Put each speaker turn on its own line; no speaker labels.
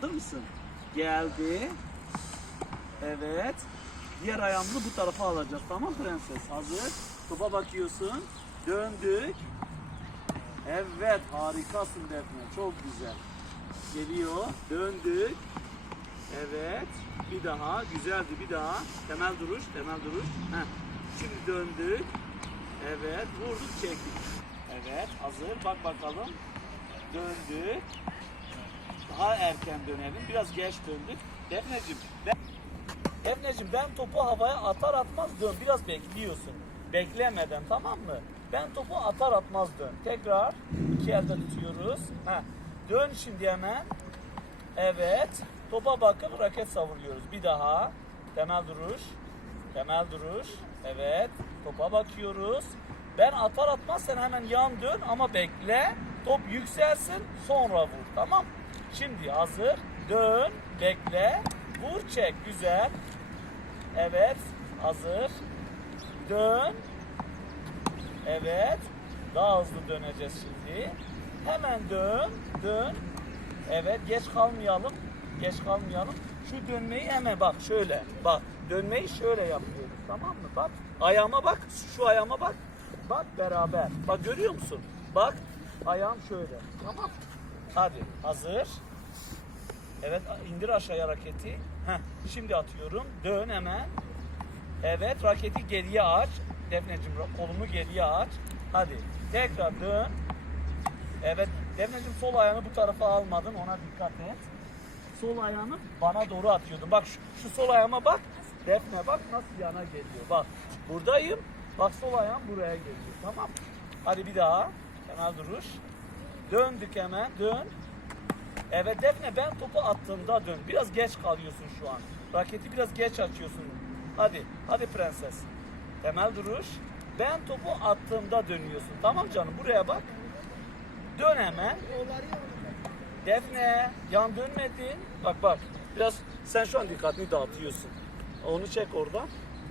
Hazır mısın? Geldi. Evet. Diğer ayağımızı bu tarafa alacağız. Tamam prenses? Hazır. Topa bakıyorsun. Döndük. Evet harikasın Defne. Çok güzel. Geliyor. Döndük. Evet. Bir daha. Güzeldi. Bir daha. Temel duruş. Temel duruş. Heh. Şimdi döndük. Evet. Vurduk çektik. Evet. Hazır. Bak bakalım. Döndük. Daha erken dönelim. Biraz geç döndük. Defneciğim ben Defneciğim ben topu havaya atar atmaz dön. Biraz bekliyorsun. Beklemeden tamam mı? Ben topu atar atmaz dön. Tekrar iki elde tutuyoruz. Heh. Dön şimdi hemen. Evet. Topa bakıp raket savuruyoruz. Bir daha. Temel duruş. Temel duruş. Evet. Topa bakıyoruz. Ben atar atmaz sen hemen yan dön ama bekle. Top yükselsin sonra vur. Tamam. Şimdi hazır. Dön. Bekle. Vur çek. Güzel. Evet. Hazır. Dön. Evet. Daha hızlı döneceğiz şimdi. Hemen dön. Dön. Evet. Geç kalmayalım. Geç kalmayalım. Şu dönmeyi hemen bak şöyle. Bak. Dönmeyi şöyle yapıyoruz. Tamam mı? Bak. Ayağıma bak. Şu ayağıma bak. Bak beraber. Bak görüyor musun? Bak. Ayağım şöyle. Tamam. Hadi. Hazır. Evet indir aşağıya raketi. Heh, şimdi atıyorum. Dön hemen. Evet raketi geriye aç. Defneciğim kolunu geriye aç. Hadi tekrar dön. Evet Defneciğim sol ayağını bu tarafa almadın ona dikkat et. Sol ayağını bana doğru atıyordun. Bak şu, şu sol ayağıma bak. Defne bak nasıl yana geliyor. Bak buradayım. Bak sol ayağım buraya geliyor. Tamam. Hadi bir daha. Kenar duruş. Döndük hemen. Dön. Evet Defne ben topu attığımda dön. Biraz geç kalıyorsun şu an. Raketi biraz geç açıyorsun. Hadi, hadi prenses. Temel duruş. Ben topu attığımda dönüyorsun. Tamam canım buraya bak. Dön hemen. Defne yan dönmedin. Bak bak. Biraz sen şu an dikkatini dağıtıyorsun. Onu çek oradan.